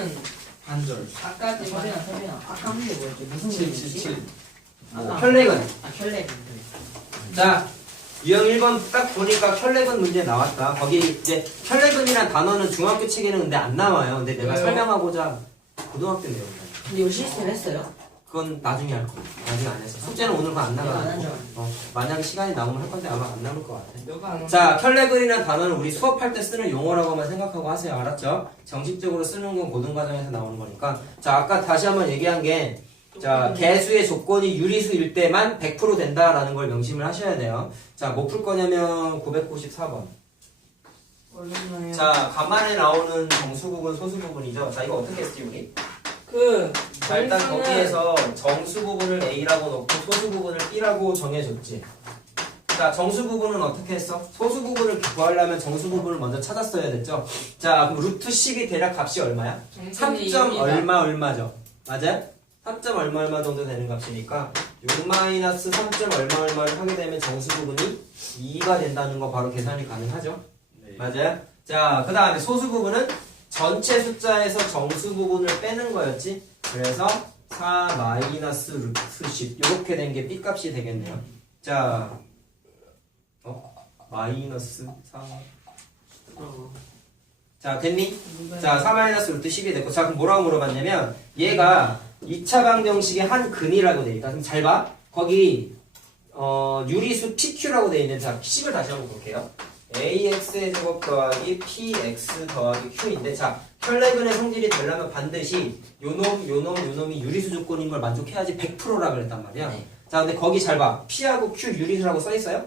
아까는 반절. 아까지만 서빈아 아까 한 게 뭐였지? 무슨 7, 문제였지? 7, 7. 혈렉은. 혈렉. 자, 유형 1번 딱 보니까 혈렉은 문제 나왔다. 거기 이제 혈렉은이란 단어는 중학교 책에는 근데 안 나와요. 근데 내가 왜요? 설명하고자 고등학교 내용. 근데 이거 시스템 했어요? 그건 나중에 할 거야. 나중에 안 했어. 숙제는 오늘 안 내가 안 한 나가고. 줄 만약에 시간이 나오면 할 건데 아마 안 남을 것 같아. 너가 안 자, 혈렉은이라는 단어는 우리 수업할 때 쓰는 용어라고만 생각하고 하세요. 알았죠? 정식적으로 쓰는 건 고등과정에서 나오는 거니까. 자, 아까 다시 한번 얘기한 게, 자, 개수의 조건이 유리수일 때만 100% 된다라는 걸 명심을 하셔야 돼요. 자, 뭐 풀 거냐면 994번. 얼마나요? 자, 간만에 나오는 정수부분, 소수부분이죠. 자, 이거 어떻게 했지, 우리? 자, 일단 정수는- 거기에서 정수 부분을 A라고 놓고 소수 부분을 B라고 정해줬지. 자, 정수 부분은 어떻게 했어? 소수 부분을 구하려면 정수 부분을 먼저 찾았어야 됐죠. 자, 그럼 루트 10이 대략 값이 얼마야? 3점 얼마죠? 맞아요? 3점 얼마 정도 되는 값이니까 6-3점 얼마를 하게 되면 정수 부분이 2가 된다는 거 바로 계산이 가능하죠. 네. 맞아요? 자, 그 다음에 소수 부분은 전체 숫자에서 정수 부분을 빼는 거였지. 그래서 4 - 루트 10 이렇게 된 게 B값이 되겠네요. 자, 마이너스 4. 자, 됐니? 자, 4 - 루트 10이 됐고. 자, 그럼 뭐라고 물어봤냐면 얘가 2차 방정식의 한 근이라고 돼 있다. 그럼 잘 봐. 거기 유리수 PQ라고 돼 있는데, 자, 10을 다시 한번 볼게요. AX의 제곱 더하기 PX 더하기 Q인데, 자, 혈렉은의 성질이 되려면 반드시 요놈이 유리수 조건인 걸 만족해야지 100%라 그랬단 말이야. 네. 자, 근데 거기 잘 봐. P하고 Q 유리수라고 써있어요?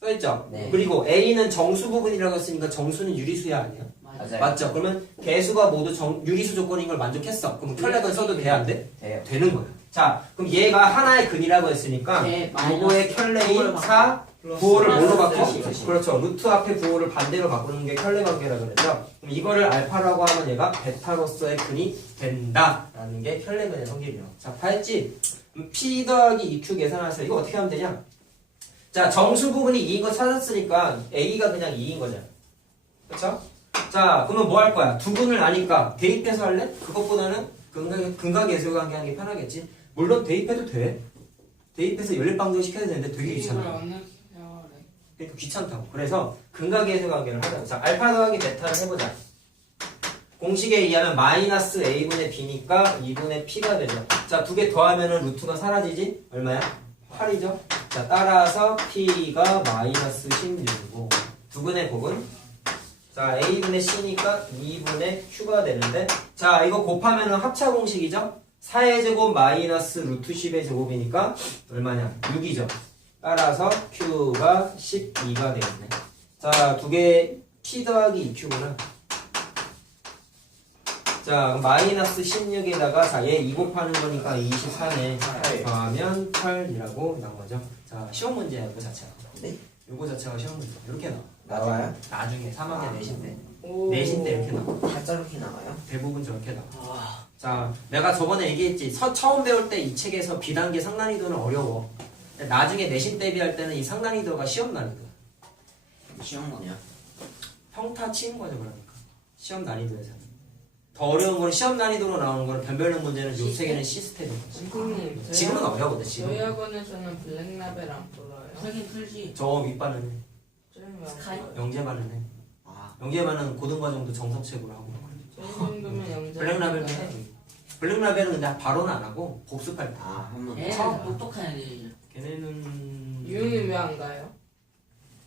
써있죠? 네. 그리고 A는 정수 부분이라고 했으니까 정수는 유리수야 아니야? 맞아요. 맞죠? 그러면 개수가 모두 유리수 조건인 걸 만족했어. 그럼 혈렉은 써도 돼야 안 돼? 돼요. 되는 거야. 자, 그럼 얘가 하나의 근이라고 했으니까 네, 요거의 혈렉이 마이너스 4 부호를 뭘로 바꿔? 플러스 그렇죠. 루트 앞에 부호를 반대로 바꾸는 게 혈렉 관계라고 그랬죠. 그럼 이거를 알파라고 하면 얘가 베타로서의 근이 된다라는 게 혈렉의 성질이에요. 자, 다 했지? 그럼 P 더하기 EQ 계산하세요. 이거 어떻게 하면 되냐? 자, 정수 부분이 2인 거 찾았으니까 A가 그냥 2인 거잖아. 그렇죠? 자, 그러면 뭐 할 거야? 두 근을 아니까 대입해서 할래? 그것보다는 근각계수 관계하는 게 편하겠지. 물론 대입해도 돼. 대입해서 연립방정 시켜야 되는데 되게 귀찮아. 그러니까 귀찮다고. 그래서 근각계수 관계를 하자. 자, 알파 더하기 베타를 해보자. 공식에 의하면 마이너스 A분의 B니까 2분의 P가 되죠. 자, 두 개 더하면은 루트가 사라지지? 얼마야? 8이죠? 자, 따라서 P가 마이너스 16이고 두 근의 곱은 자, A분의 C니까 2분의 Q가 되는데 자, 이거 곱하면은 합차 공식이죠? 4의 제곱 마이너스 루트 10의 제곱이니까 얼마냐? 6이죠. 따라서 Q가 12가 되겠네. 자, 두 개 P 더하기 2Q구나. 자, 마이너스 16에다가 자, 얘 2 곱하는 거니까 24네. 더하면 8이라고 나온 거죠. 자, 시험 문제야, 이거 자체가. 네. 요거 자체가 시험 문제. 이렇게 나와. 나와요? 나중에 3학년 내신 때. 오. 내신 때 이렇게 나와. 다 저렇게 나와요? 대부분 저렇게 나와. 와. 자, 내가 저번에 얘기했지. 처음 배울 때 이 책에서 비단계 상난이도는 어려워. 나중에 내신 대비할 때는 이 상난이도가 시험 난이도야. 시험 뭐냐? 평타 치는 거죠, 그러니까. 시험 난이도에서는. 더 어려운 건 시험 난이도로 나오는 거는 변별력 문제는 요 책에는 시스템인 거지. 선생님, 지금은 어려거든, 지금. 저희 학원에서는 블랙라벨 안 불러요. 하긴 풀지. 저 윗반은 해. 저희 왜 안 스카이? 불러요? 영재반은 해. 아. 영재반은 고등과정도 정석책으로 하고. 저희 정도면 영재. 블랙라벨도 해. 블랙라벨은 근데 바로는 안 하고 복습할 때. 아, 한번 애는 처음. 똑똑한 애들이죠. 걔네는 유은이 왜 안 가요?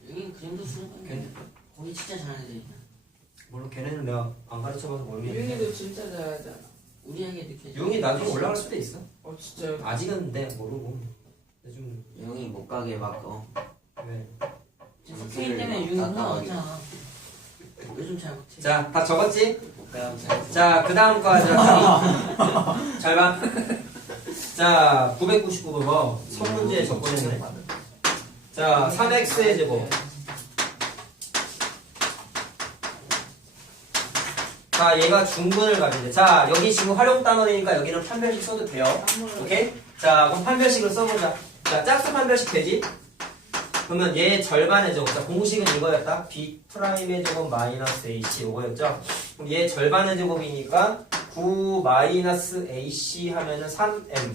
여기 그림도 쓰는 거예요. 걔네 거기 진짜 잘하는 애들이야. 물론 걔네는 내가 안 가르쳐봐서 모르겠는데. 유은이도 진짜 잘하잖아. 우리에게 느껴져. 용이 나중에 올라갈 수도 있어. 진짜요? 아직은 내 모르고. 요즘 영이 못 가게 바꿔. 왜? 스크린 때문에 유인 올라왔잖아. 요즘 잘 못해. 자, 다 적었지? 그냥 잘. 자, 그 다음 거 하자. 잘 봐. 자, 999번 첫 문제에 접근했네. 자, 3x의 제곱. 자, 얘가 중근을 가진대. 자, 여기 지금 활용 단어니까 여기는 판별식 써도 돼요. 오케이? 자, 그럼 판별식을 써보자. 자, 짝수 판별식 되지? 그러면 얘 절반의 제곱. 자, 공식은 이거였다. B'의 제곱 마이너스 AC 이거였죠. 그럼 얘 절반의 제곱이니까 9 마이너스 AC 하면은 3M.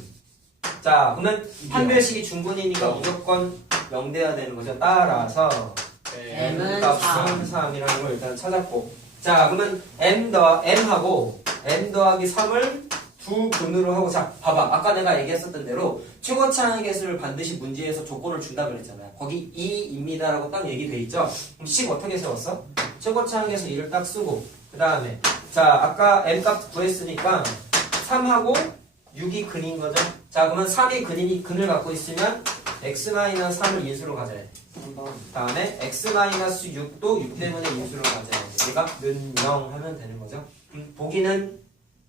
자, 그러면 판별식이 중분이니까 무조건 0 돼야 되는 거죠. 따라서 M은 값은 3이라는 걸 일단 찾았고. 자, 그러면 M하고 M 더하기 3을 두 분으로 하고. 자, 봐봐. 아까 내가 얘기했었던 대로 최고차항의 개수를 반드시 문제에서 조건을 준다 그랬잖아요. 거기 2입니다라고 딱 얘기돼 있죠. 그럼 식 어떻게 세웠어? 최고차항의 개수 2를 딱 쓰고 그 다음에 자, 아까 M 값 구했으니까 3하고 6이 근인 거죠. 자, 그러면 3이 근을 갖고 있으면 x-3을 인수로 가져야 돼. 다음에 x-6도 6 때문에 인수로 가져야 돼. 얘가 는 0 하면 되는 거죠. 보기는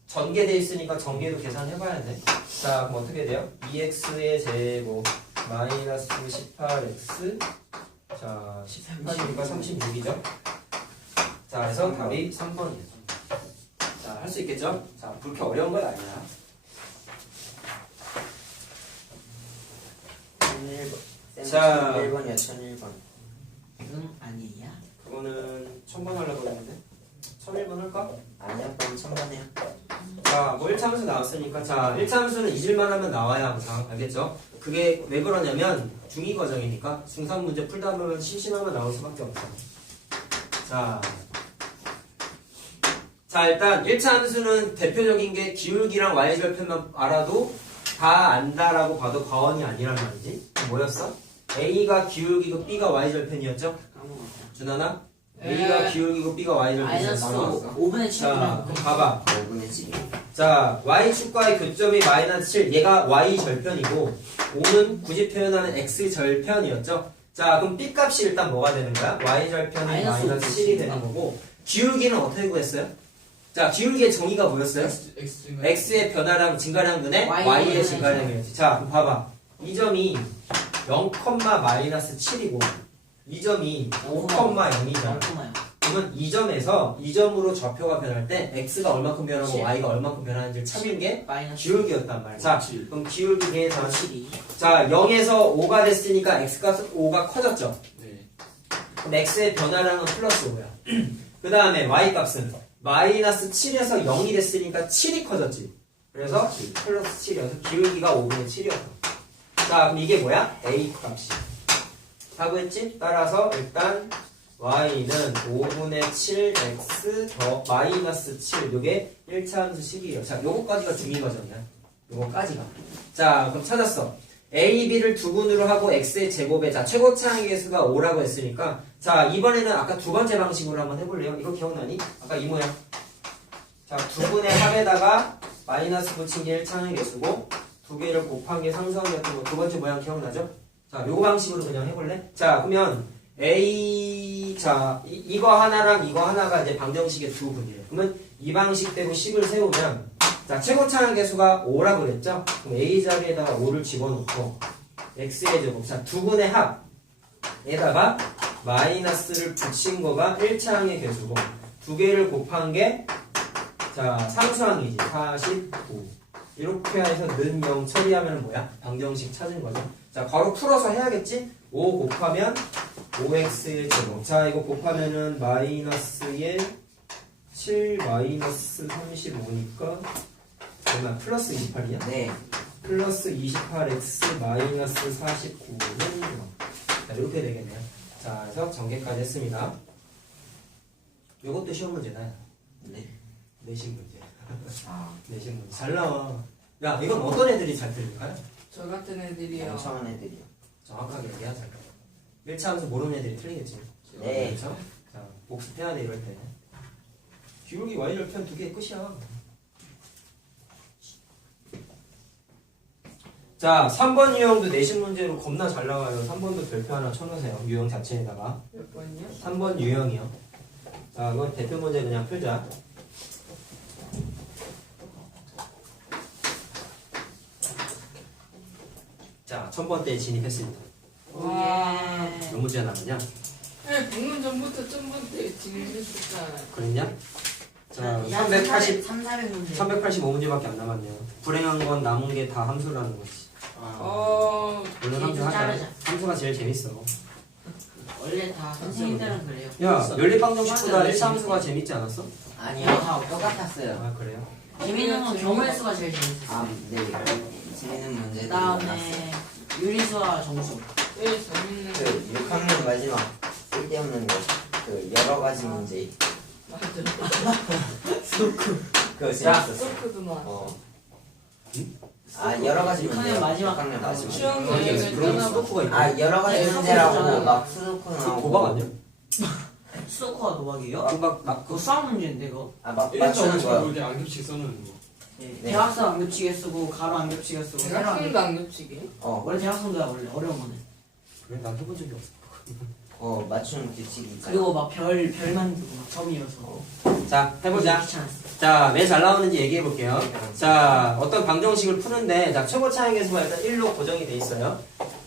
전개돼 있으니까 전개도 계산해봐야 돼. 자, 그럼 어떻게 돼요? 2x의 제곱 마이너스 18x. 자, 18이니까 36이죠. 자, 그래서 답이 3번이에요. 자, 할 수 있겠죠? 자, 그렇게 어려운 건 아니야. 1001번. 자. 1001번이야 1001번. 응? 아니야? 그거는 1000번 하려고 했는데 1001번 할까? 아니야 그럼 1000번이야. 자, 뭐 1차함수 나왔으니까. 자, 1차함수는 잊을만 하면 나와야 항상. 알겠죠? 그게 왜 그러냐면 중2 과정이니까 중3 문제 풀다 보면 심심하면 나올 수밖에 없어. 자, 일단 1차 함수는 대표적인 게 기울기랑 y절편만 알아도 다 안다라고 봐도 과언이 아니란 말이지. 뭐였어? A가 기울기고 B가 y절편이었죠? 까먹었다. 준하나? A가 기울기고 B가 마이너스 y절편이었어. 5분의 자, 7이라고. 그럼 봐봐. 5분의 7. 자, y축과의 교점이 마이너스 7. 얘가 y절편이고 5는 굳이 표현하면 x절편이었죠? 자, 그럼 B 값이 일단 뭐가 되는 거야? y절편이 마이너스 마이너스 7이 되는 거고 기울기는 어떻게 구했어요? 자, 기울기의 정의가 뭐였어요? X인가요? x의 변화량 증가량분의 Y의 y의 증가량이었지. 자, 그럼 봐봐. 이 점이 0, 마이너스 7이고 이 점이 5,0이잖아. 얼마야? 그러면 이 점에서 이 점으로 좌표가 변할 때 x가 얼마큼 변하고 7. y가 얼마큼 변하는지를 찾는 게 마이너스 기울기였단 말이야. 자, 그럼 기울기 계산. 7이. 자, 0에서 5가 됐으니까 x값은 5가 커졌죠. 네. 그럼 x의 변화량은 플러스 5야. 그 다음에 y값은 마이너스 7에서 0이 됐으니까 7이 커졌지. 그래서 플러스 7이어서 기울기가 5분의 7이었다. 자, 그럼 이게 뭐야? a 값이. 하고 했지? 따라서 일단 y는 5분의 7x 더 마이너스 7. 요게 1차 함수 식이에요. 자, 요거까지가 중2 과정이야. 요거까지가. 자, 그럼 찾았어. a, b를 두 분으로 하고 x의 제곱에 자, 최고차항의 개수가 5라고 했으니까 자, 이번에는 아까 두 번째 방식으로 한번 해볼래요? 이거 기억나니? 아까 이 모양. 자, 두 분의 합에다가 마이너스 붙인 게 1차항의 개수고 두 개를 곱한 게 상수항이었던 거 두 번째 모양 기억나죠? 자, 요 방식으로 그냥 해볼래? 자, 그러면 A, 자, 이거 하나랑 이거 하나가 이제 방정식의 두 분이래. 그러면 이 방식대로 식을 세우면, 자, 최고차항 개수가 5라고 그랬죠? 그럼 A 자리에다가 5를 집어넣고, X의 제곱, 자, 두 분의 합에다가 마이너스를 붙인 거가 1차항의 개수고, 두 개를 곱한 게, 자, 상수항이지. 49. 이렇게 해서 는 0 처리하면 뭐야? 방정식 찾은 거죠. 자, 바로 풀어서 해야겠지? 5 곱하면 5x의 제곱. 자, 이거 곱하면은 마이너스에 7 마이너스 35니까 얼마? 플러스 28이야? 네. 플러스 28x 마이너스 49는 0. 자, 이렇게 되겠네요. 자, 그래서 전개까지 했습니다. 요것도 시험 문제다. 네. 내신 문제. 아, 내신 문제. 잘 나와. 야, 이건 어떤 애들이 잘 틀릴까요? 저 같은 애들이요. 멍청한 애들이요. 정확하게 얘기하자. 1차 함수 모르는 애들이 틀리겠지. 네. 그렇죠? 자, 복습해야 돼, 이럴 때. 기울기 y절편 두 개 끝이야. 자, 3번 유형도 내신 문제로 겁나 잘 나와요. 3번도 별표 하나 쳐놓으세요. 유형 자체에다가. 몇 번이요? 3번 유형이요. 자, 이건 대표 문제 그냥 풀자. 자, 1000번대에 진입했습니다. 와. 몇 문제 남았냐? 네, 방금 전부터 점번대 진행했었잖아요. 그랬냐? 자, 380, 400문제. 385문제밖에 안 남았네요. 불행한 건 남은 게 다 함수라는 거지. 아, 오늘 함수 하자. 자르자. 함수가 제일 재밌어. 원래 다 선생님들은 그래요. 야, 연립방정식보다 맞아, 일상수가 재밌지 않았어? 아니요. 다 똑같았어요. 아, 그래요? 재미있는 건 경우의 수가 제일 재밌었어. 아, 네. 재밌는 문제들이 그다음에 유리수와 정수. 제일 재밌는 그 6학년 마지막 쓸데없는 그 여러 가지 문제. 맞아. 그거 자, 재밌었어. 소크도 나왔어. 어. 아, 여러 가지 6학년 문제. 마지막. 6학년 마지막. 시험 그런 게 여행을 그런 떠나고 스토커가 있고. 아, 여러 가지 네, 문제라고 수도쿠잖아요. 막 수도쿠 그 나오고. 도박 아니야? 수도커가 도박이에요? 막 그거 수학 문제인데 그거. 아, 막 맞추는 거야. 이렇게 안겹치게 써놓는 거. 네. 대학생 안 겹치게 쓰고 가로 안 겹치게 쓰고 세로 안 대학생도 안 겹치게. 어, 원래 대학생도야 원래 어려운 거는. 그래, 난 해본 적이 없어. 맞추는 규칙이 있잖아. 그리고 막 별 만들고 막 점이어서. 자, 해보자. 귀찮았어. 자, 왜 잘 나오는지 얘기해 볼게요. 자, 어떤 방정식을 푸는데, 자, 최고 차항 계수가 일단 1로 고정이 돼 있어요.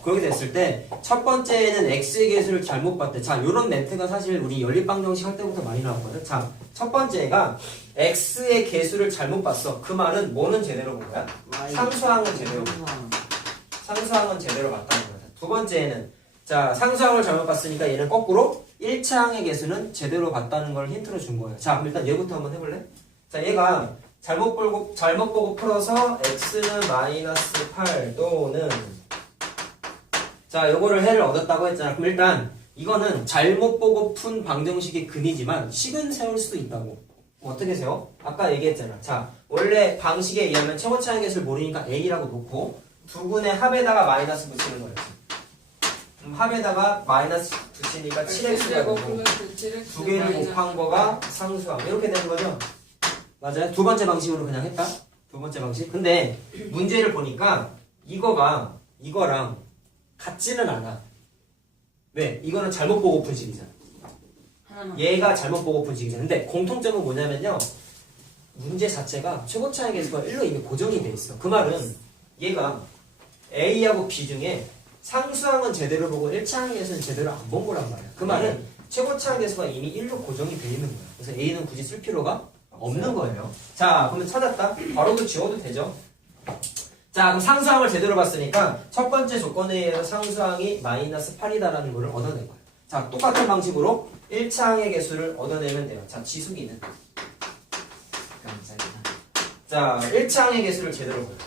그렇게 됐을 때, 첫 번째는 x의 계수를 잘못 봤대. 자, 요런 멘트가 사실 우리 연립방정식 할 때부터 많이 나왔거든. 자, 첫 번째가 x의 계수를 잘못 봤어. 그 말은 뭐는 제대로 본 거야? 상수항은 제대로 본 거야. 상수항은 제대로 봤다는 거야. 두 번째는, 자, 상수항을 잘못 봤으니까 얘는 거꾸로 1차항의 계수는 제대로 봤다는 걸 힌트로 준 거예요. 자, 그럼 일단 얘부터 한번 해볼래? 자, 얘가 잘못 보고 풀어서 x는 마이너스 8 또는 자, 요거를 해를 얻었다고 했잖아. 그럼 일단 이거는 잘못 보고 푼 방정식의 근이지만 식은 세울 수도 있다고. 어떻게 세워? 아까 얘기했잖아. 자, 원래 방식에 의하면 최고차항 계수를 모르니까 a라고 놓고 두 분의 합에다가 마이너스 붙이는 거였지. 합에다가 마이너스 붙이니까 7x가 되고 두 개를 곱한 거가 상수항 이렇게 되는 거죠. 맞아요? 두 번째 방식으로 그냥 했다. 두 번째 방식. 근데 문제를 보니까 이거가 이거랑 같지는 않아. 왜? 이거는 잘못 보고 푼 식이잖아. 얘가 잘못 보고 푼 식이잖아. 근데 공통점은 뭐냐면요. 문제 자체가 최고차항 계수가 1로 이미 고정이 돼 있어. 그 말은 얘가 A하고 B 중에 상수항은 제대로 보고 1차항 계수는 제대로 안 본 거란 말이야. 그 말은 최고차항 계수가 이미 1로 고정이 돼 있는 거야. 그래서 A는 굳이 쓸 필요가 없는 거예요. 자, 그러면 찾았다? 바로도 지워도 되죠? 자, 그럼 상수항을 제대로 봤으니까 첫 번째 조건에 의해서 상수항이 마이너스 8이다라는 거를 얻어낸 거예요. 자, 똑같은 방식으로 1차항의 개수를 얻어내면 돼요. 자, 지수기는. 감사합니다. 자, 1차항의 개수를 제대로 봐요.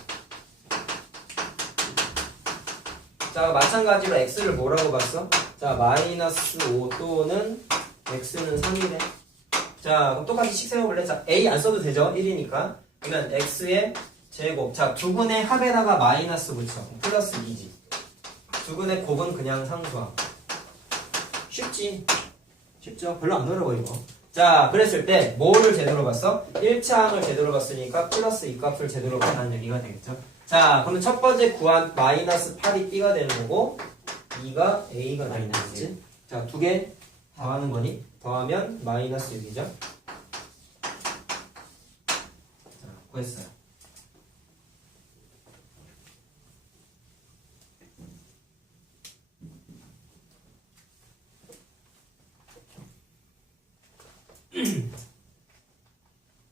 자, 마찬가지로 x를 뭐라고 봤어? 자, 마이너스 5 또는 x는 3이래. 자, 그럼 똑같이 식 세워볼래? 자, a 안 써도 되죠? 1이니까. 그러면 x의 제곱. 자, 두 분의 합에다가 마이너스 붙여. 플러스 2지. 두 분의 곱은 그냥 상수항. 쉽지? 쉽죠? 별로 안 어려워, 이거. 자, 그랬을 때 뭐를 제대로 봤어? 1차항을 제대로 봤으니까 플러스 이 값을 제대로 봤다는 얘기가 되겠죠? 자, 그러면 첫 번째 구한 마이너스 8이 b가 되는 거고 2가 a가 되는 거지. 자, 두 개 더하는 거니? 더하면 마이너스 6이죠? 자, 구했어요.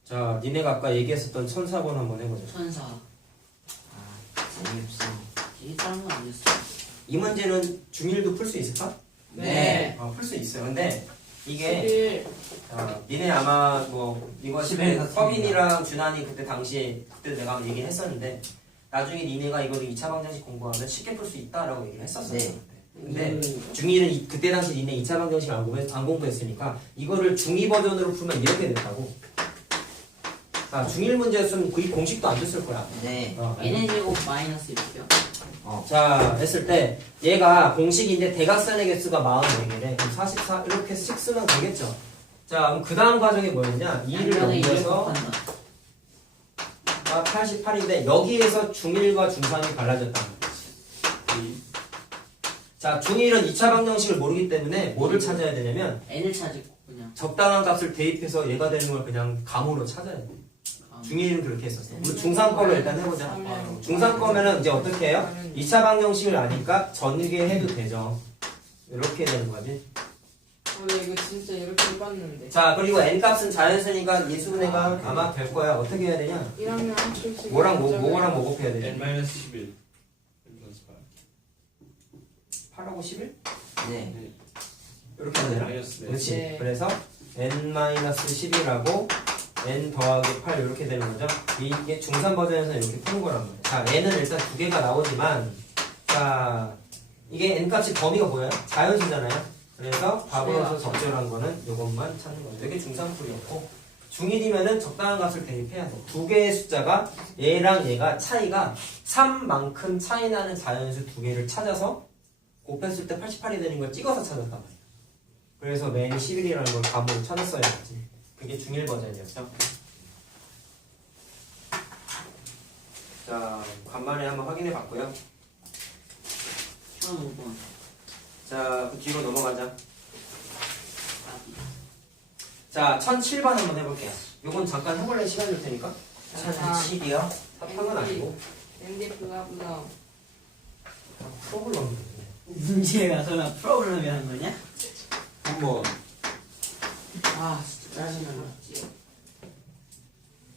자, 니네가 아까 얘기했었던 천사번 한번 해보자. 천사. 재미없어. 이게 다른 건 아니었어. 이 문제는 중1도 풀 수 있을까? 네. 풀 수 있어요. 근데 이게 11. 니네 아마 뭐 이거 11 서빈이랑 준환이 그때 당시에 그때 내가 한번 얘기를 했었는데 나중에 니네가 이거를 2차 방정식 공부하면 쉽게 풀 수 있다라고 얘기를 했었어요. 네. 근데 중1은 그때 당시 니네 2차 방정식 안 공부했으니까 이거를 중2 버전으로 풀면 이렇게 됐다고. 자, 중1 문제였으면 그 공식도 안 줬을 거야. 네. n의 제곱 마이너스 1이요. 자, 했을 때 얘가 공식인데 대각선의 개수가 44개래. 그럼 44 이렇게 씩 쓰면 되겠죠. 자, 그럼 그 다음 과정이 뭐였냐? 2를 넘겨서 88인데 여기에서 중1과 중3이 갈라졌다는 거지. 자, 중1은 2차 방정식을 모르기 때문에 뭐를 찾아야 되냐면 n을 찾고 그냥. 적당한 값을 대입해서 얘가 되는 걸 그냥 감으로 찾아야 돼. 중1은 그렇게 했었어. 우리 중3 걸로 일단 해보자. 중3 거면은 이제 어떻게 해요? 2차 방정식을 아니까 전개 해도 되죠. 이렇게 되는 거지. 원래 이거 진짜 이렇게 해봤는데. 자, 그리고 n값은 자연수니까 예수분해가 아마 될 거야. 어떻게 해야 되냐? 1학년 한출씩. 뭐랑 뭐 곱해야 되지? n-11 8하고 11? 네. 이렇게 하면 되나? 마이너스 네. 그렇지. 네. 그래서 n-11하고 n 더하기 8 이렇게 되는 거죠. 이게 중3 버전에서는 이렇게 푸는 거란 말이에요. 자, n은 일단 두 개가 나오지만, 자, 이게 n 값이 범위가 보여요? 자연수잖아요. 그래서 답으로서 적절한 거는 이것만 찾는 거예요. 이게 중3 풀이었고, 중1이면은 적당한 값을 대입해야 돼. 두 개의 숫자가 얘랑 얘가 차이가 3만큼 차이 나는 자연수 두 개를 찾아서 곱했을 때 88이 되는 걸 찍어서 찾았단 말이에요. 그래서 맨이 11이라는 걸 감으로 찾았어야 했지. 그게 중1 버전이었죠. 자, 간만에 한번 확인해 봤고요. 처음 5번. 자, 그 뒤로 넘어가자. 자, 1007번 한번 해볼게요. 요건 잠깐 해볼래 시간 줄 테니까. 1010이요? 사탕은 아니고. 앤디 블라블라. 프로그램. 문제가 설마 프로그램이 하는 거냐? 한번 아 진짜 짜증나.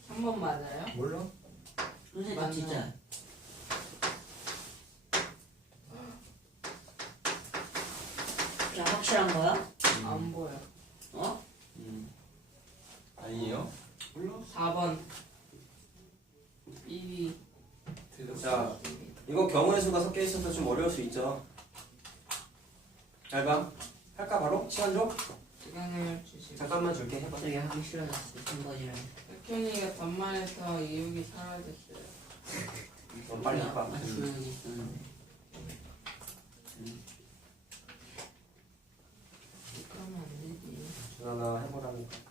3번 맞아요? 몰라? 선생님 맞나? 진짜. 자 확실한 거야? 안 보여. 어? 아니에요? 몰라. 4번. 1위. 자, 이거 경우의 수가 섞여 있어서 좀 어려울 수 있죠. 잘 봐. 할까 바로? 시간 줘? 시간을 주시고. 잠깐만 줄게. 해봐. 갑자기 하기 싫어졌어. 3번이랑. 혁현이가 반말해서 이육이 사라졌어요. 너 빨리 해봐. 조용히 있었는데. 그러면 안 되지. 준하나 해보라니까.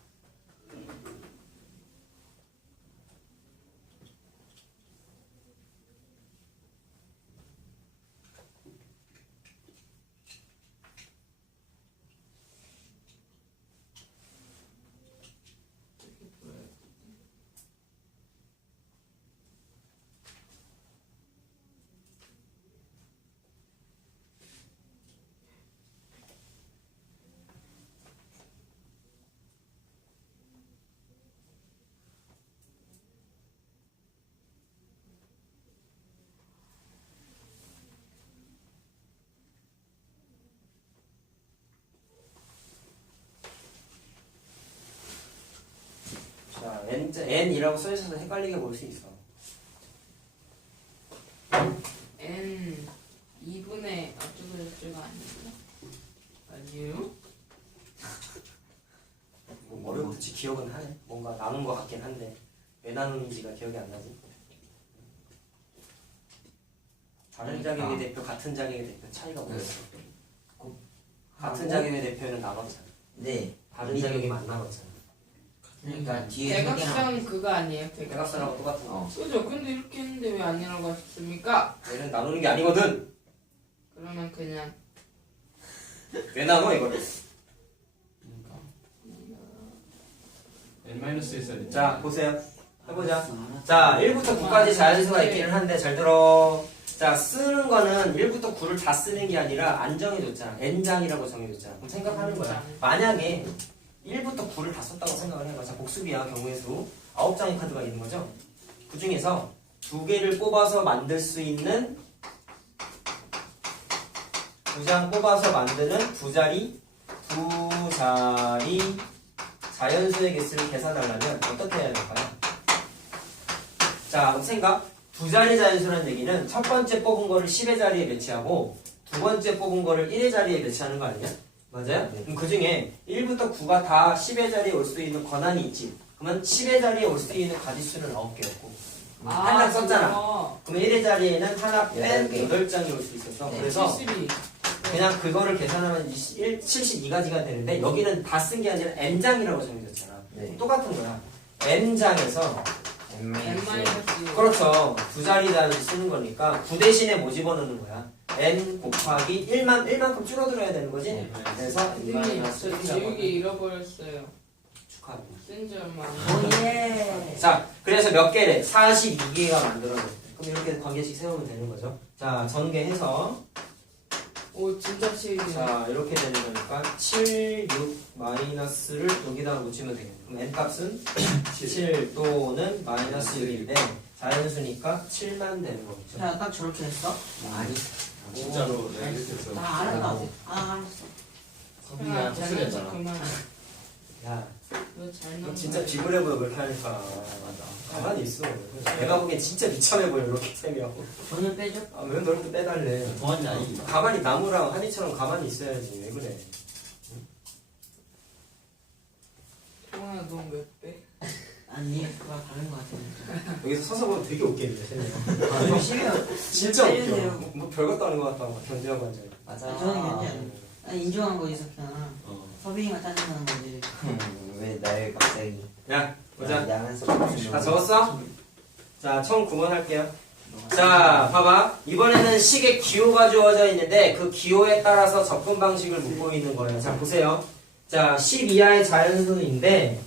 자, n이라고 써있어서 헷갈리게 볼 수 있어. N 2분의 어쩌고저쩌가 아니에요? 아니에요? 뭐 어렵지 기억은 하네. 뭔가 나눈 것 같긴 한데 왜 나누는지가 기억이 안 나지. 다른 자격의 대표, 같은 자격의 대표 차이가 뭐였어? 같은 자격의 대표는 나눴잖아. 네. 다른 자격이면 안 나눴잖아. 그러니까 뒤에 세 개나. 대각선 그거 아니에요? 대각선하고 똑같은 거. 그죠? 근데 이렇게 했는데 왜 아니라고 하셨습니까? 얘는 나누는 게 아니거든. 그러면 그냥 왜 나눠 이거를? N-1에서 자 보세요. 해보자. 알았어, 알았어. 자 1부터 9까지 자연수가 있기는 한데 잘 들어. 자 쓰는 거는 1부터 9를 다 쓰는 게 아니라 안 정해줬잖아. n장이라고 정해줬잖아. 그럼 생각하는 거야. 만약에 1부터 9를 다 썼다고 생각을 해봐. 자 복수비야. 경우의 수 9장의 카드가 있는 거죠. 그 중에서 2개를 뽑아서 만들 수 있는 2장 뽑아서 만드는 두 자리 자연수의 개수를 계산하려면 어떻게 해야 될까요? 자 그럼 생각. 두 자리 자연수라는 얘기는 첫 번째 뽑은 거를 10의 자리에 배치하고 두 번째 뽑은 거를 1의 자리에 배치하는 거 아니냐? 맞아요? 그럼 그 중에 1부터 9가 다 10의 자리에 올 수 있는 권한이 있지. 그러면 10의 자리에 올 수 있는 가지수는 9개였고 하나 썼잖아. 그거. 그럼 1의 자리에는 하나 뺀 8개. 8장이 올 수 있었어. 네. 그래서 72. 그냥 그거를 계산하면 72가지가 되는데 여기는 다 쓴 게 아니라 n장이라고 정해졌잖아. 네. 똑같은 거야. n장에서 N N-. 그렇죠. 두 자리 단위 쓰는 거니까 9 대신에 뭐 집어넣는 거야? n 곱하기 1만큼 줄어들어야 되는 거지? 네. 그래서 선생님, 저 n-1이라고 지우개 잃어버렸어요. 축하합니다. 쓴 지 얼마 안 됐어요. 오예. 자, 그래서 몇 개래? 42개가 만들어졌대. 그럼 이렇게 관계식 세우면 되는 거죠. 자, 전개해서 오 진짜 치우개. 자, 이렇게 되는 거니까 7, 6 마이너스를 여기다가 붙이면 되겠네. 그럼 n 값은 7 또는 마이너스 6인데 자연수니까 7만 되는 거겠죠. 자, 딱 저렇게 했어? 아니. 진짜로 내가 이렇게 했어. 나 알았다고. 아, 알았어. 거기가 장난쳐 소리잖아. 그만. 야, 너잘 너 나온 진짜 거야. 비굴해 보여 그렇게 하니까. 맞아. 가만히 있어. 내가 보기엔 진짜 비참해 보여 이렇게 셈이야. 돈을 빼줘? 아, 왜 너를 또 빼달래? 뭐하지 아니. 가만히 나무랑 한이처럼 가만히 있어야지. 왜 그래? 동아 너왜 빼? 아니 그거 다른 거 같은데. 여기서 서서 보면 되게 웃기는데 셈이야. 아 열심히요. 진짜 웃겨. 빼주세요. 뭐 별것도 아닌 것 같다고 막 견제하고 앉아요. 맞아. 저는 괜찮아요. 아니 인정한 거 있었잖아. 어. 서빙이가 짜증나는 거지. 왜 날 갑자기 야, 보자. 야면서 다 적었어? 자, 처음 9번 할게요. 자, 봐봐. 이번에는 식에 기호가 주어져 있는데 그 기호에 따라서 접근 방식을 묻고 있는 거예요. 자, 보세요. 자, 10 이하의 자연수인데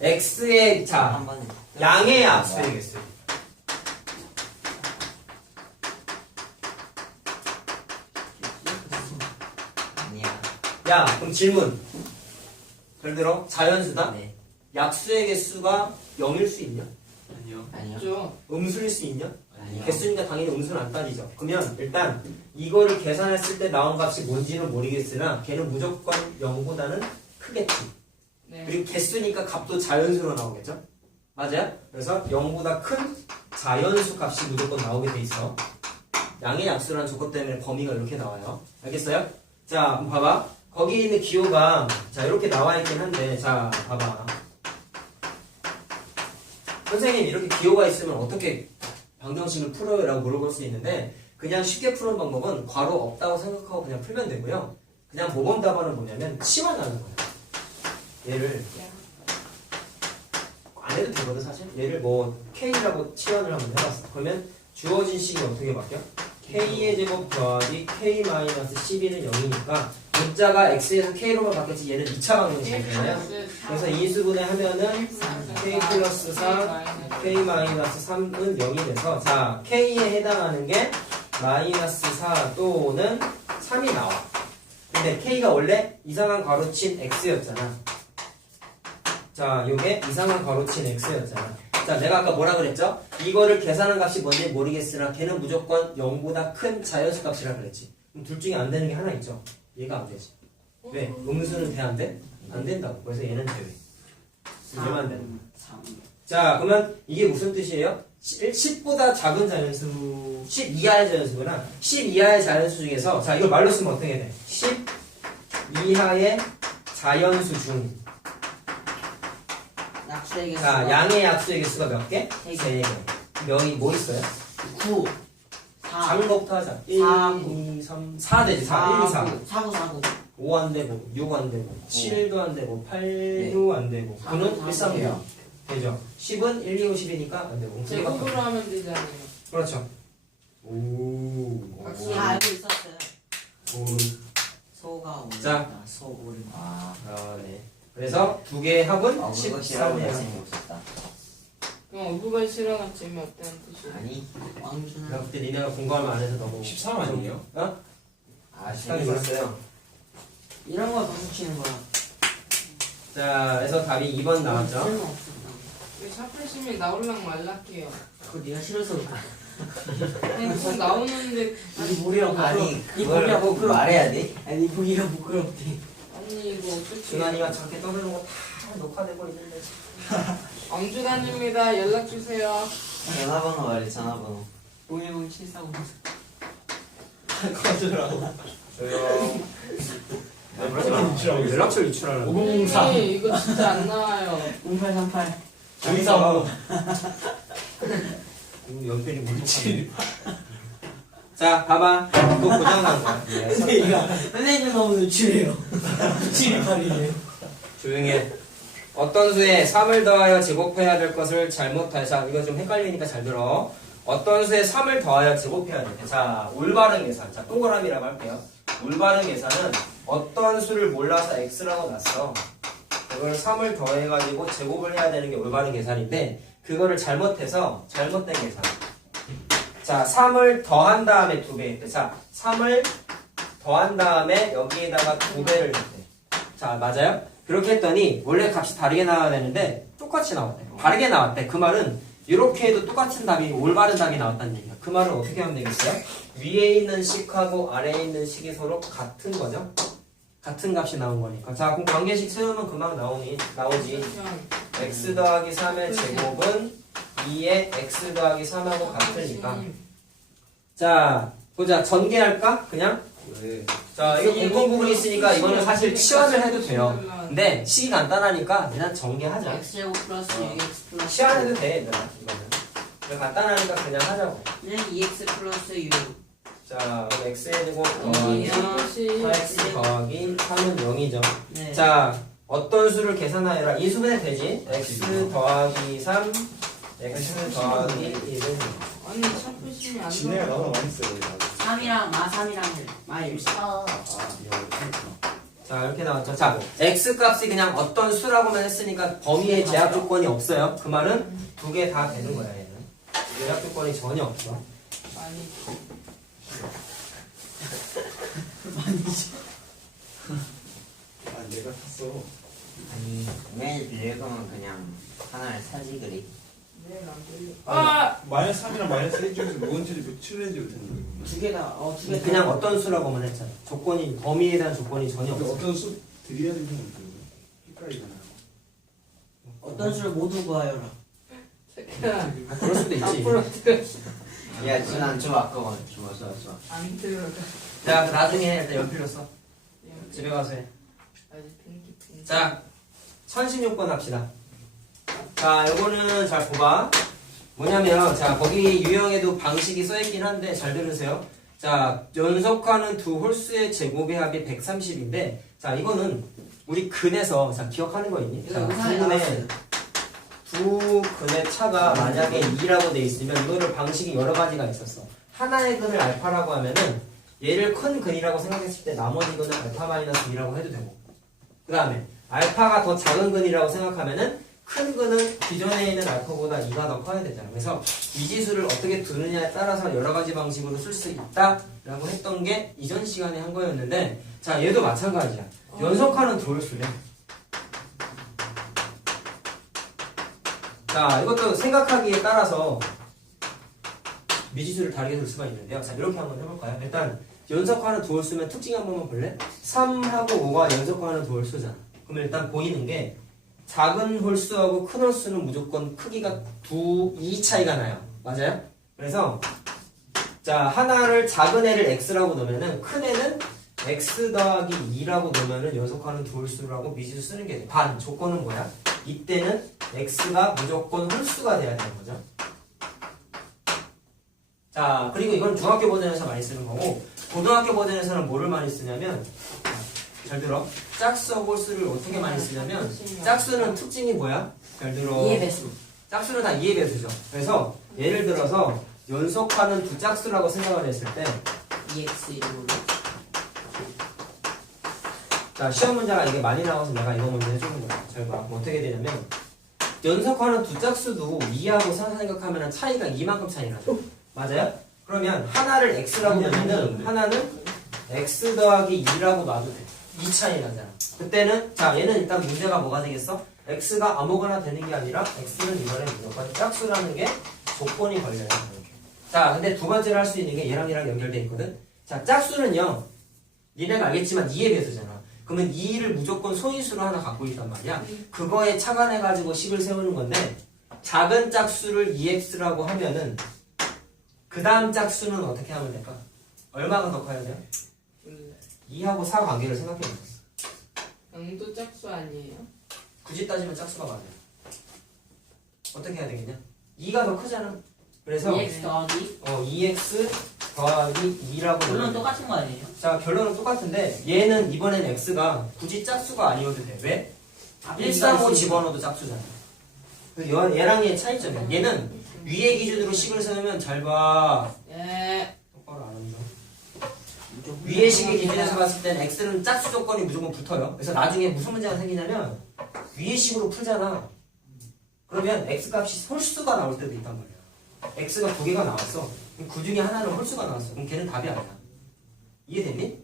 x의 자, 한 번에 양의 약수이겠어요. 아니야. 야, 그럼 질문. 예를 들어 자연수다. 네. 약수의 개수가 0일 수 있냐? 아니요. 아니요. 죠 음수일 수 있냐? 아니요. 개수니까 당연히 음수는 안 따지죠. 그러면 일단 이거를 계산했을 때 나온 값이 뭔지는 모르겠으나 걔는 무조건 0보다는 크겠지. 네. 그리고 개수니까 값도 자연수로 나오겠죠? 맞아요? 그래서 0보다 큰 자연수 값이 무조건 나오게 돼 있어. 양의 약수라는 조건 때문에 범위가 이렇게 나와요. 알겠어요? 자, 한번 봐봐. 거기 있는 기호가 자 이렇게 나와 있긴 한데 자 봐봐. 선생님 이렇게 기호가 있으면 어떻게 방정식을 풀어요? 라고 물어볼 수 있는데 그냥 쉽게 푸는 방법은 괄호 없다고 생각하고 그냥 풀면 되고요. 그냥 모범 답안은 뭐냐면 치환하는 거예요. 얘를 안 해도 되거든 사실. 얘를 뭐 K라고 치환을 한번 해봤어. 그러면 주어진 식이 어떻게 바뀌어? K의 제곱 더하기 K-12는 0이니까 문자가 X에서 K로만 바뀌었지 얘는 2차 방정식이잖아요. 그래서 인수분해 하면은 K 플러스 4 K-3은 0이 돼서 자 K에 해당하는 게 마이너스 4 또는 3이 나와. 근데 K가 원래 이상한 가로친 X였잖아. 자 요게 이상한 가로친 X였잖아. 자 내가 아까 뭐라 그랬죠? 이거를 계산한 값이 뭔지 모르겠으나 걔는 무조건 0보다 큰 자연수 값이라 그랬지. 그럼 둘 중에 안 되는 게 하나 있죠. 얘가 안 되지. 왜? 음수는 돼 안 돼? 안 된다고. 그래서 얘는 돼. 이제만 되는 거야. 3. 자 그러면 이게 무슨 뜻이에요? 10보다 작은 자연수 10 이하의 자연수구나. 10 이하의 자연수 중에서 자 이걸 말로 쓰면 어떻게 돼? 10 이하의 자연수 중 약수의 개수가 자 양의 약수의 개수가 몇 개? 세 개. 3개. 여기 뭐 있어요? 9 4 작은 것부터 하자. 1, 4, 2, 3, 4 되지. 4, 1, 2, 3. 4 5 안 되고 6 안 되고 7도 안 되고 8도 네. 안 되고 사, 9는 사, 1, 3 돼요. 돼요. 되죠. 10은 1, 2, 5, 10이니까 안 되고 두 개밖에 제곱으로 없어. 하면 되잖아요. 그렇죠. 오. 박수. 다 알고 있었어요. 오. 소가 오른다. 자. 소 오른다. 아, 네. 그래서 두 개의 합은 그거 싫어하는 13이에요. 여자친구 없었다. 그럼 어부가 싫어하는 쯤이 어떤 뜻이야? 아니. 왕주는 내가 그때 니네가 공부하면 안 해서 너무 13 아니에요? 어? 아, 13 재밌었어요. 이런 거 방치는 거야. 자, 그래서 답이 2번 나왔죠. 쓸모없어. 왜 샤프심이 나올랑 말락해요. 그거 네가 싫어서 그래. 그냥 꼭 나오는데 아니 머리가 아니, 네 그걸 머리가 부끄럽. 말해야 돼? 아니 머리가 부끄럽대. 아니 이거 어떻게 준환이가 저렇게 떠드는 거 다 녹화되고 있는데 왕주단입니다. 연락 주세요. 전화번호 말해, 전화번호. 510-745. 꺼주라고. 조용. 그러지 마. 연락처 유출하라고. 5004. 선생님, 이거 진짜 안 나와요. 0838. 조이사. 연필이 뭐지? 자, 봐봐. 이거 고장난 거야. 근데 이거 선생님 너무 노출해요. 728이네. 조용해. 어떤 수에 3을 더하여 제곱해야 될 것을 잘못하여. 자, 이거 좀 헷갈리니까 잘 들어. 어떤 수에 3을 더하여 제곱해야 돼. 자, 올바른 계산. 자, 동그라미라고 할게요. 올바른 계산은 어떤 수를 몰라서 x라고 놨어. 그걸 3을 더해가지고 제곱을 해야 되는 게 올바른 계산인데 그거를 잘못해서 잘못된 계산. 자, 3을 더한 다음에 2배 했대. 자, 3을 더한 다음에 여기에다가 2배를 했대. 자, 맞아요? 그렇게 했더니 원래 값이 다르게 나와야 되는데 똑같이 나왔대. 다르게 나왔대. 그 말은 이렇게 해도 똑같은 답이 올바른 답이 나왔다는 얘기야. 그 말은 어떻게 하면 되겠어요? 위에 있는 식하고 아래에 있는 식이 서로 같은 거죠? 같은 값이 나온 거니까. 자, 그럼 관계식 세우면 금방 나오지. 그냥 x 더하기 3의 제곱은 2의 x 더하기 3하고 같으니까. 자, 보자. 전개할까? 그냥? 왜? 자, 이거 공통 부분이 있으니까 이거는 사실 치환을 해도 돼요. 근데 식이 간단하니까 그냥 전개하자. x제곱 플러스 6x 플러스 치환해도 돼, 얘들아. 이거는. 이거 간단하니까 그냥 하자고. 는 2x 플러스 6 자, 그럼 x의 제곱 더하기 4x 더하기 3은 0이죠. 네. 자, 어떤 수를 계산하여라. 이 수분해 되지? x 더하기 3, x 더하기 1은 아니 참프심이 안 진해가 나와. 나보다 많이 써요. 3이랑 마3이랑 마1 자, 이렇게 나왔죠. 자, x 값이 그냥 어떤 수라고만 했으니까 범위에 제약 조건이 없어요. 그 말은 두 개 다 되는 거야, 얘는. 제약 조건이 전혀 없어. 아니 아 내가 탔어. 아니 매일 빌릴 거면 그냥 하나를 사지 그리. 내일 안 들려. 아 마이너스 3이랑 마이너스 1 중에서 무언체를 칠해줘도 되는 거예요. 두개다 그냥 어떤 수라고만 했잖아. 조건이, 범위에 대한 조건이 전혀 근데 없어. 어떤 수 드려야 되는 건 헷갈리잖아요. 어떤 수를 모두 구하여라. 새끼야 그럴 수도 있지. 앞으로 들어. 야 준아 좋아 그거 좋아. 안 들어가. 자, 그 나중에 일단 연필로 써. 집에 가서 해. 아직 핑키. 자, 1016번 합시다. 자, 요거는 잘 봐봐. 뭐냐면, 자, 거기 유형에도 방식이 써있긴 한데, 잘 들으세요. 자, 연속하는 두 홀수의 제곱의 합이 130인데, 자, 이거는 우리 근에서, 자, 기억하는 거 있니? 자, 두 근의 차가 만약에 2라고 돼 있으면, 이거를 방식이 여러 가지가 있었어. 하나의 근을 알파라고 하면은, 얘를 큰 근이라고 생각했을 때, 나머지 근은 알파 마이너스 2라고 해도 되고. 그 다음에, 알파가 더 작은 근이라고 생각하면은, 큰 근은 기존에 있는 알파보다 2가 더 커야 되잖아. 그래서 이 지수를 어떻게 두느냐에 따라서 여러 가지 방식으로 쓸 수 있다라고 했던 게 이전 시간에 한 거였는데, 자, 얘도 마찬가지야. 연속하는 두 홀수래. 자, 이것도 생각하기에 따라서 미지수를 다르게 쓸 수가 있는데요. 자, 이렇게 한번 해볼까요? 일단 연속하는 두 홀수면 특징 한번 볼래? 3하고 5가 연속하는 두 홀수잖아. 그럼 일단 보이는 게 작은 홀수하고 큰 홀수는 무조건 크기가 2 차이가 나요. 맞아요? 그래서 자, 하나를 작은 애를 x라고 넣으면은 큰 애는 x 더하기 2라고 넣으면은 연속하는 두 홀수라고 미지수 쓰는 게 돼. 반 조건은 뭐야? 이때는 x가 무조건 홀수가 돼야 되는 거죠. 자, 그리고 이건 중학교 버전에서 많이 쓰는 거고, 고등학교 버전에서는 뭐를 많이 쓰냐면, 잘 들어. 짝수하고 홀수를 어떻게 많이 쓰냐면, 짝수는 특징이 뭐야? 잘 들어. 2의 배수. 짝수는 다 2의 배수죠. 그래서 예를 들어서 연속하는 두 짝수라고 생각을 했을 때, 2x 이름으로. 자, 시험 문제가 이게 많이 나와서 내가 이거 먼저 해주는 거야. 잘 봐. 그럼 어떻게 되냐면, 연속하는 두 짝수도 2하고 3 생각하면 차이가 이만큼 차이 나죠. 맞아요? 그러면 하나를 x라고 넣으면은 하나는 x 더하기 2라고 놔도 돼. 2 차이 나잖아. 그때는 자, 얘는 일단 문제가 뭐가 되겠어? x가 아무거나 되는 게 아니라 x는 이번에 무조건 짝수라는 게 조건이 걸려요. 자, 근데 두 번째로 할 수 있는 게 얘랑 연결돼 있거든. 자, 짝수는요, 니네가 알겠지만 2의 배수잖아. 그러면 2를 무조건 소인수로 하나 갖고 있단 말이야. 그거에 착안해가지고 식을 세우는 건데, 작은 짝수를 2x라고 하면은 그 다음 짝수는 어떻게 하면 될까? 얼마가 더 커야 돼요? 2하고 4 관계를 생각해보세요. 영도 짝수 아니에요? 굳이 따지면 짝수가 맞아요. 어떻게 해야 되겠냐? 2가 더 크잖아. 그래서 2x 더하기 2x 더하기 2라고 물론 똑같은 거 아니에요? 자, 결론은 똑같은데 얘는 이번엔 x가 굳이 짝수가 아니어도 돼. 왜? 1, 3, 5 집어넣어도 짝수잖아. 얘랑 얘의 차이점이야. 얘는 위의 기준으로 식을 세우면 잘 봐. 예. 똑바로 안 한다. 위의 식의 기준에서 봤을 땐 x는 짝수 조건이 무조건 붙어요. 그래서 나중에 무슨 문제가 생기냐면 위의 식으로 풀잖아. 그러면 x 값이 홀수가 나올 때도 있단 말이야. x가 두 개가 나왔어. 그럼 그 중에 하나는 홀수가 나왔어. 그럼 걔는 답이 아니야. 이해됐니?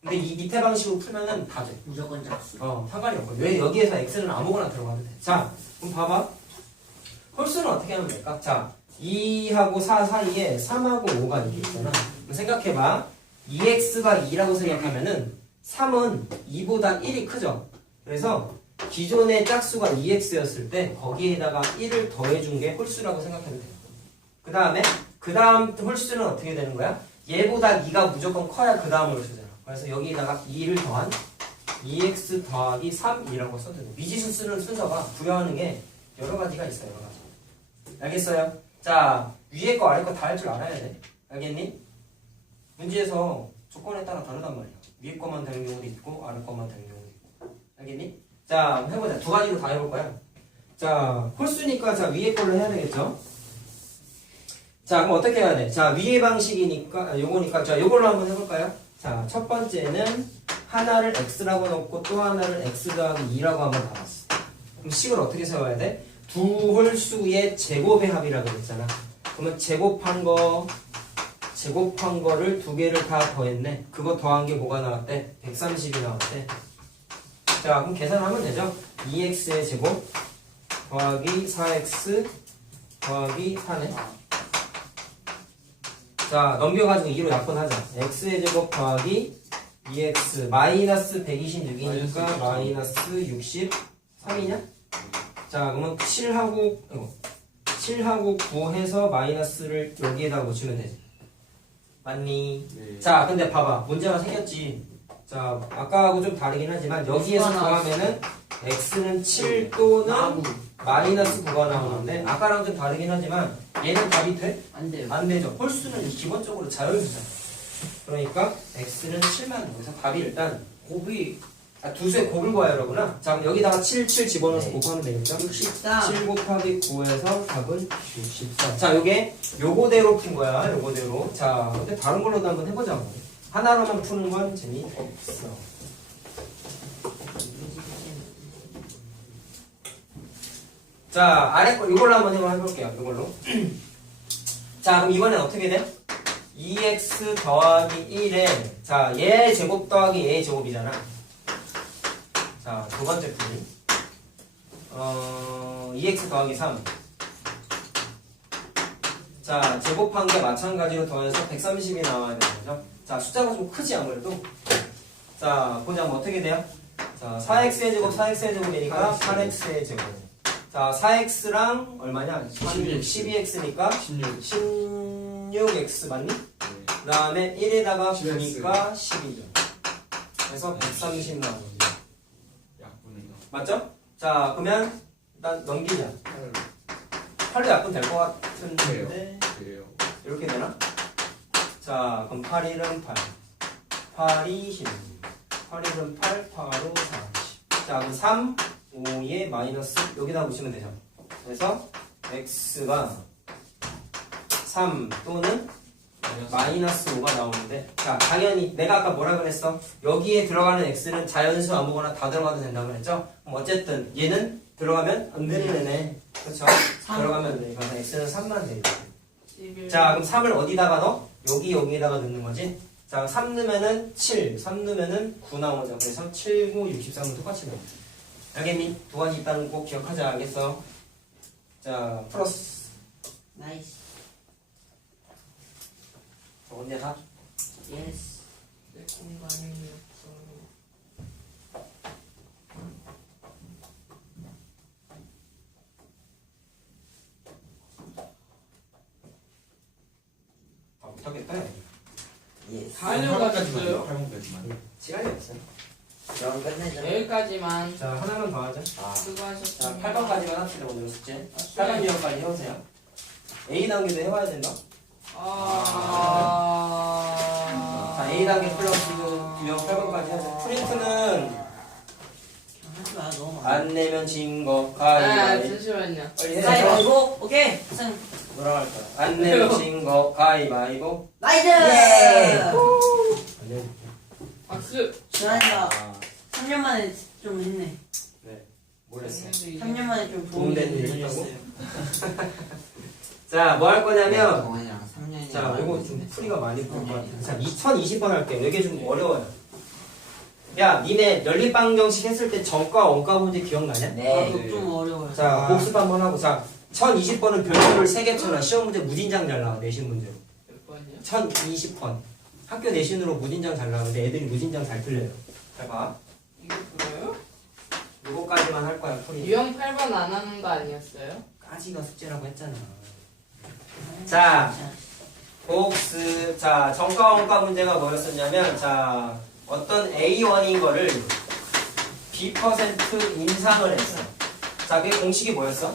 근데 이 밑에 방식으로 풀면은 다 돼. 무조건 짝수. 상관이 없고. 왜 여기에서 x는 아무거나 들어가도 돼. 자, 그럼 봐봐. 홀수는 어떻게 하면 될까? 자, 2하고 4 사이에 3하고 5가 이렇게 있잖아. 그럼 생각해봐. 2x가 2라고 생각하면은 3은 2보다 1이 크죠. 그래서 기존의 짝수가 2x였을 때 거기에다가 1을 더해준 게 홀수라고 생각하면 돼요. 그 다음 홀수는 어떻게 되는 거야? 얘보다 2가 무조건 커야 그 다음 홀수잖아. 그래서 여기다가 2를 더한 2x 더하기 3이라고 써도 돼. 미지수 쓰는 순서가 부여하는 게 여러 가지가 있어요. 여러 가지. 알겠어요? 자, 위에 거 아래 거 다 할 줄 알아야 돼. 알겠니? 문제에서 조건에 따라 다르단 말이야. 위에 거만 되는 경우도 있고 아래 거만 되는 경우도 있고. 알겠니? 자, 한번 해보자. 두 가지로 다 해볼 거야. 자, 홀수니까 자 위에 걸로 해야 되겠죠? 자, 그럼 어떻게 해야 돼? 자, 위의 방식이니까 요거니까 자, 요걸로 한번 해볼까요? 자, 첫 번째는 하나를 x라고 넣고 또 하나를 x 더하기 2라고 한번 받았어. 그럼 식을 어떻게 세워야 돼? 두 홀수의 제곱의 합이라고 그랬잖아. 그러면 제곱한 거를 두 개를 다 더했네. 그거 더한 게 뭐가 나왔대? 130이 나왔대. 자, 그럼 계산하면 되죠? 2x의 제곱 더하기 4x 더하기 4네. 자, 넘겨가지고 2로 약분하자. x의 제곱 더하기 2x 마이너스 126이니까 마이너스 63이냐? 자, 그러면 7하고 9 해서 마이너스를 여기에다 붙이면 되지. 맞니? 네. 자, 근데 봐봐. 문제가 생겼지. 자, 아까하고 좀 다르긴 하지만 여기에서 구하면은 x는 7 또는 마이너스 9가 나오는데 아까랑 좀 다르긴 하지만 얘는 답이 돼? 안 돼요. 안 되죠. 홀수는 기본적으로 자연수잖아. 그러니까 x는 7만 여기서 답이 일단 두 수의 곱을 구하여 여러구나. 자, 그럼 여기다가 7 집어넣어서 곱하면 되겠죠? 64. 7 곱하기 9에서 답은 64. 자, 요거대로 푼 거야. 요거대로. 자, 근데 다른 걸로도 한번 해보자. 하나로만 푸는 건 재미없어. 자, 아래 거 요걸로 한번 해볼게요. 요걸로. 자, 그럼 이번엔 어떻게 돼? 2x 더하기 1에 자, 얘 제곱 더하기 얘 제곱이잖아. 자, 두 번째 풀이 2x 더하기 3. 자, 제곱한 게 마찬가지로 더해서 130이 나와야 되는 거죠. 자, 숫자가 좀 크지 아무래도. 자, 보자면 어떻게 돼요? 자, 4x의 제곱 4x의 제곱이니까 8x의 제곱. 자, 4x랑 얼마냐? 12x니까 16x 맞니? 그 다음에 1에다가 9니까 12죠. 그래서 130 나오는 거죠. 맞죠? 자, 그러면 일단 넘기자. 8로 약분 될 것 같은데 이렇게 되나? 자, 그럼 8, 1은 8 8이 16 8, 1은 8 8로 40. 자, 그럼 3, 5에 마이너스 여기다 붙이면 되죠. 그래서 x가 3 또는 마이너스 5가 나오는데 자, 당연히 내가 아까 뭐라 그랬어? 여기에 들어가는 x는 자연수 아무거나 다 들어가도 된다고 그랬죠? 그럼 어쨌든 얘는 들어가면 안 되는 애네. 그렇죠? 들어가면 안 되니까 x는 3만 돼. 자, 그럼 3을 어디다가 넣어? 여기에다가 넣는 거지. 자, 3 넣으면은 7, 3 넣으면은 9 나오죠. 그래서 7, 9, 63은 똑같이 나와. 알겠니? 두 가지 있다는 거 꼭 기억하자. 알겠어? 자, 플러스. 나이스. 언제 다? 예스. 내 공간이 없어. 아, 못하겠다. 예. 다 알려가지고요. 8번까지만. 시간이 없어요. 그럼 끝내자. 여기까지만 자, 하나만 더 하자. 아, 자, 수고하셨습니다. 8번까지만 합시다. 오늘 숙제. 8번 유형까지 해오세요. A 단계도 해와야 된다. 자, A 단계 플러스 유형 8번까지 하자. 프린트는 하지 마, 너무 많아. 안 내면 진 거 아, 가위바위보. 잠시만요. 빨리 가위바위보. 오케이. 승. 뭐라고 할 거야? 안 내면 진 거 가위바위보. 나이스. 예. 안 내면 박수. 잘한다. 아, 3년 만에 좀 했네. 뭘 했어? 3년 만에 좀 도움되는 도움이 일 했다고? 됐어요. 자, 뭐 할 거냐면 동원이랑 3년이. 자, 이거 좀 풀이가 많이 보일 것 같아. 자, 2020번 할게요. 이게 좀 어려워요. 야, 니네 연립방정식 했을 때 정과 원가 문제 기억나냐? 네. 아, 좀 어려워요. 자, 복습 한번 하고. 자, 1020번은 별표를 3개 쳐놔. 시험 문제 무진장 잘 나와. 내신 문제로. 몇 번이요? 1020번. 학교 내신으로 무진장 잘 나오는데 애들이 무진장 잘 틀려요. 잘 봐. 이게 그래요? 요거까지만 할 거야 풀이. 유형 8번 안 하는 거 아니었어요? 까지가 숙제라고 했잖아. 자, 복습. 자, 정가 원가 문제가 뭐였었냐면, 자, 어떤 A1인 거를 B% 인상을 했어. 자, 그게 공식이 뭐였어?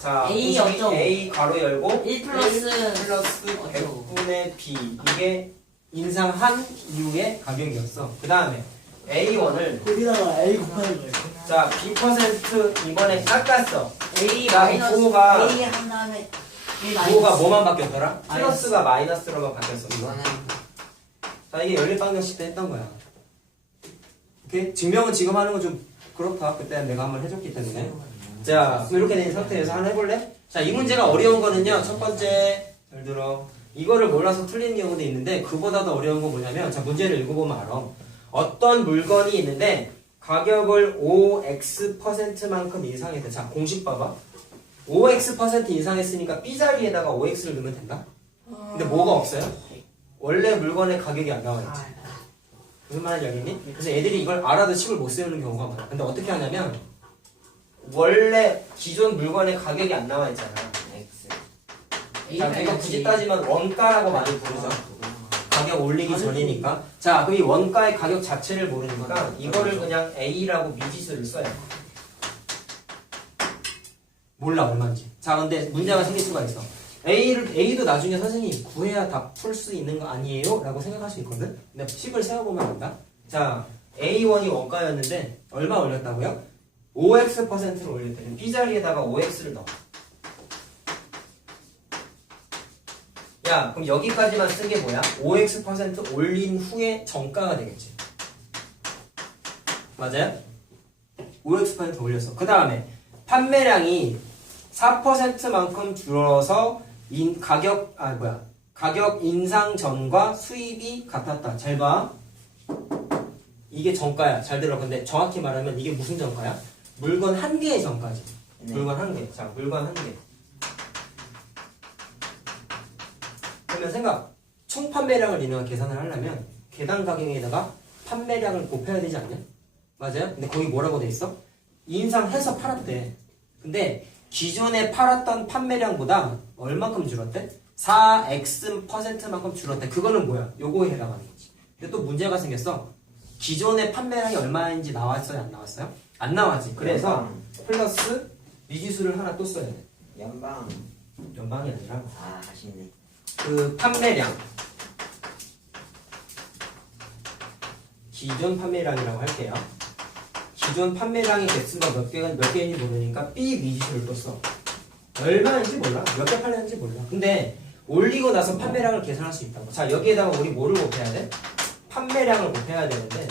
자, A 공식이 어쩌고. A 가로 열고 1 플러스 1 플러스 100분의 B. 이게 인상한 이후의 가격이었어. 그 다음에 A1을 거기다가 A 곱하는 거예요. 자, B% 이번에 깎았어. A 자, 마이너스 부호가- A 한 다음에 A 부호가 마이너스. 뭐만 바뀌었더라? 마이너스. 플러스가 마이너스로만 바뀌었어. 이거는 자, 이게 연립방정식 때 했던 거야. 오케이? 증명은 지금 하는 건 좀 그렇다. 그때 내가 한번 해줬기 때문에. 자, 그럼 이렇게 된 상태에서 하나 해볼래? 자, 이 문제가 어려운 거는요. 첫 번째, 잘 들어. 이거를 몰라서 틀리는 경우도 있는데 그보다 더 어려운 건 뭐냐면, 자, 문제를 읽어보면 알아. 어떤 물건이 있는데 가격을 5x%만큼 인상했대. 자, 공식 봐봐. 5x% 인상했으니까 B자리에다가 5x를 넣으면 된다? 근데 뭐가 없어요? 원래 물건의 가격이 안 나와 있지. 무슨 말인지 알겠니? 그래서 애들이 이걸 알아도 칩을 못 세우는 경우가 많아. 근데 어떻게 하냐면 원래 기존 물건의 가격이 안 나와 있잖아. X. 자, 이거 굳이 따지면 원가라고 많이 부르죠. 가격 올리기 전이니까. 자, 그럼 이 원가의 가격 자체를 모르니까 이거를 그냥 A라고 미지수를 써요. 몰라 얼마인지. 자, 근데 문제가 생길 수가 있어. A도 나중에 선생님 구해야 다 풀 수 있는 거 아니에요? 라고 생각할 수 있거든? 근데 식을 세워보면 안다? 자, A1이 원가였는데 얼마 올렸다고요? 5x%를 올렸대. B자리에다가 5x를 넣어. 야, 그럼 여기까지만 쓴 게 뭐야? 5x% 올린 후에 정가가 되겠지. 맞아요? 5x% 올렸어. 그 다음에 판매량이 4%만큼 줄어서 가격 인상 전과 수입이 같았다. 잘 봐. 이게 정가야. 잘 들어. 근데 정확히 말하면 이게 무슨 정가야? 물건 한 개의 정가지. 네. 물건 한 개. 자, 물건 한 개. 그러면 생각. 총 판매량을 니네가 계산을 하려면 개당 가격에다가 판매량을 곱해야 되지 않냐? 맞아요? 근데 거기 뭐라고 돼 있어? 인상해서 팔았대. 근데 기존에 팔았던 판매량보다 얼마큼 줄었대? 4x%만큼 줄었대. 그거는 뭐야? 요거에 해당하는 거지. 근데 또 문제가 생겼어. 기존의 판매량이 얼마인지 나왔어요? 안 나왔어요? 안 나왔지. 그래서 플러스 미지수를 하나 또 써야 돼. 연방. 연방이 아니라 아, 아쉽네. 그 판매량. 기존 판매량이라고 할게요. 기존 판매량의 개수가 몇 개인지 모르니까 B 미지수를 또 써. 얼마인지 몰라. 몇 개 팔렸는지 몰라. 근데 올리고 나서 판매량을 계산할 수 있다고. 자, 여기에다가 우리 뭐를 곱해야 돼? 판매량을 곱해야 되는데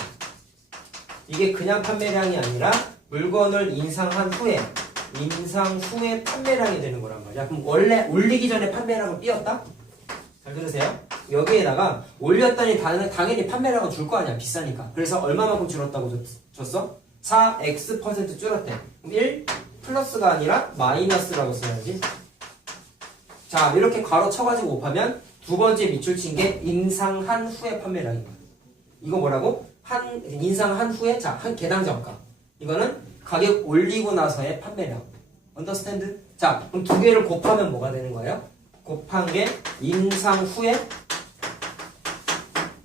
이게 그냥 판매량이 아니라 물건을 인상한 후에 판매량이 되는 거란 말이야. 그럼 원래 올리기 전에 판매량을 띄었다? 잘 들으세요? 여기에다가 올렸더니 당연히 판매량은 줄 거 아니야. 비싸니까. 그래서 얼마만큼 줄었다고 줬어? 4x% 줄었대. 그럼 1 플러스가 아니라 마이너스라고 써야지. 자, 이렇게 가로 쳐가지고 곱하면 두 번째 밑줄 친 게 인상한 후의 판매량인 거야. 이거 뭐라고? 인상한 후에, 자, 한 개당 정가. 이거는 가격 올리고 나서의 판매량. 언더스탠드? 자, 그럼 두 개를 곱하면 뭐가 되는 거예요? 곱한 게 인상 후에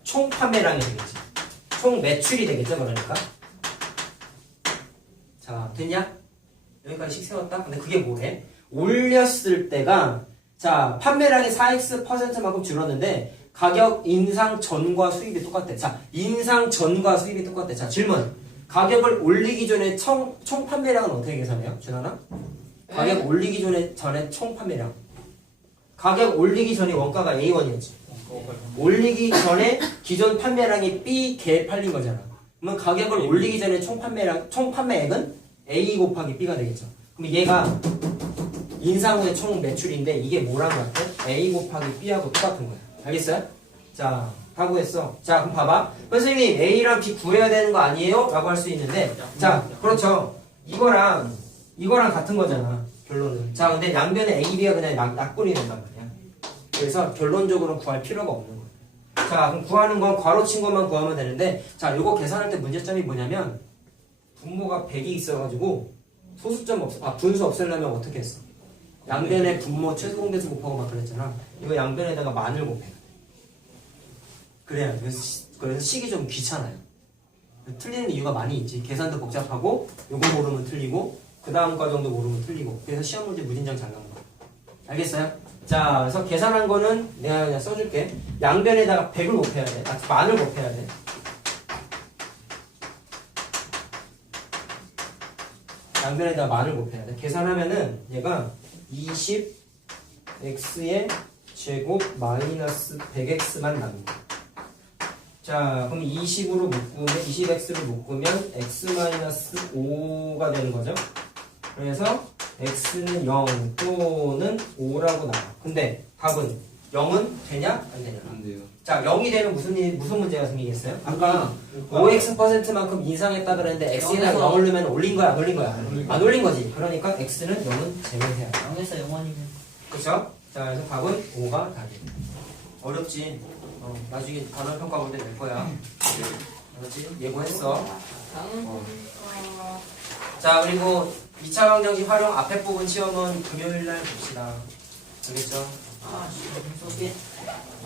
총 판매량이 되겠지. 총 매출이 되겠죠, 그러니까. 자, 됐냐? 여기까지 식 세웠다? 근데 그게 뭐해? 올렸을 때가, 자, 판매량이 4x%만큼 줄었는데, 가격 인상 전과 수입이 똑같대. 자, 인상 전과 수입이 똑같대. 자, 질문. 가격을 올리기 전에 총 판매량은 어떻게 계산해요? 준하나? 가격 올리기 전에 총 판매량. 가격 올리기 전에 원가가 A1이었지. 올리기 전에 기존 판매량이 B 개 팔린 거잖아. 그러면 가격을 올리기 전에 총 판매액은 A 곱하기 B가 되겠죠. 그럼 얘가 인상 후에 총 매출인데 이게 뭐랑 같아? A 곱하기 B하고 똑같은 거야. 알겠어요? 자, 다 구했어. 자, 그럼 봐봐. 선생님, A랑 B 구해야 되는 거 아니에요? 라고 할 수 있는데, 자, 그렇죠. 이거랑 같은 거잖아. 결론은. 자, 근데 양변에 A, B가 그냥 약분이 된단 말이야. 그래서 결론적으로 구할 필요가 없는 거야. 자, 그럼 구하는 건 괄호친 것만 구하면 되는데, 자, 요거 계산할 때 문제점이 뭐냐면, 분모가 100이 있어가지고, 분수 없애려면 어떻게 했어? 양변에 분모 최소 공대수 곱하고 막 그랬잖아. 이거 양변에다가 만을 곱해야 돼. 그래야 돼. 그래서 식이 좀 귀찮아요. 틀리는 이유가 많이 있지. 계산도 복잡하고, 요거 모르면 틀리고, 그 다음 과정도 모르면 틀리고. 그래서 시험 문제 무진장 잘 나온 거야. 알겠어요? 자, 그래서 계산한 거는 내가 그냥 써줄게. 양변에다가 100을 곱해야 돼. 만을 곱해야 돼. 양변에다가 만을 곱해야 돼. 계산하면은 얘가 20x의 제곱 마이너스 100x만 남는다. 자, 그럼 20으로 묶으면 20x를 묶으면 x 마이너스 5가 되는 거죠. 그래서 x는 0 또는 5라고 나와. 근데 답은 0은 되냐? 안 되냐? 안 돼요. 자, 0이 되면 무슨 문제가 생기겠어요? 아까 5x%만큼 인상했다 그랬는데 x에다 0을 넣으면 올린 거야, 안 올린 거야? 안 올린 거지. 그러니까 x는 0은 제외해야 돼. 0에서 0원이면 그쵸? 자, 그래서 답은 5가 답이야. 어렵지? 나중에 단원 평가 볼 때 낼 거야. 알았지? 예고했어. 자, 그리고 2차 방정식 활용 앞에 부분 시험은 금요일날 봅시다. 알겠죠? 아, 무섭게.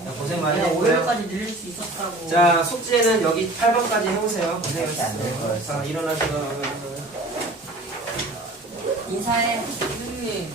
자, 고생 많이 그냥 했고요. 5일까지 늘릴 수 있었다고. 자, 숙제는 여기 8번까지 해오세요. 그렇게 안될 고생하셨어요. 거였어. 자, 일어나시고. 인사해. 선생님.